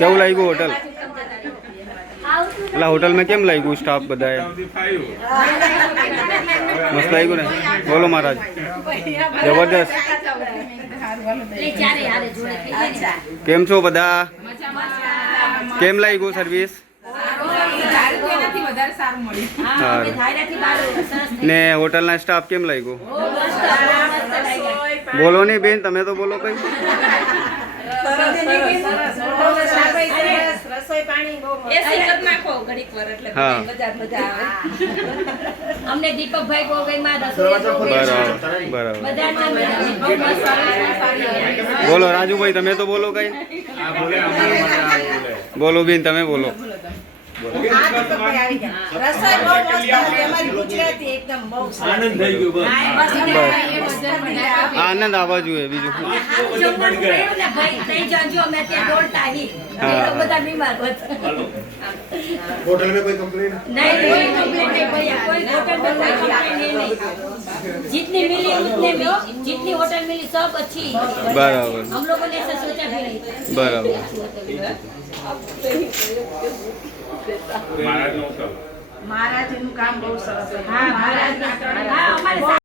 કેવું લાગ્યું હોટલ? એટલે હોટલ में કેમ લાગ્યું સ્ટાફ બધાએ? મસ્ત લાગ્યું ને? બોલો મહારાજ. જબરદસ્ત. કેમ છો બધા? કેમ લાગ્યું સર્વિસ? ને હોટલના સ્ટાફ કેમ લાગ્યું? બોલો નહીં બેન, તમે તો બોલો કઈ. અમને દીપકભાઈ બહુ ગઈ માં રસોઈ બરાબર. બોલો રાજુભાઈ, તમે તો બોલો કઈ. બોલો બેન, તમે બોલો. આનંદ આવવા જોઈએ બીજું. होटल में कोई कंप्लेन नहीं? कोई कंप्लेन नहीं भैया, कोई होटल में कोई कंप्लेन नहीं। जितनी मिली उतने में, जितनी होटल मिली सब अच्छी। बराबर। हम लोगों ने ऐसा सोचा भी नहीं। बराबर। महाराज નું કામ બહુ સરસ. હા, મહારાજ. हाँ, हमारे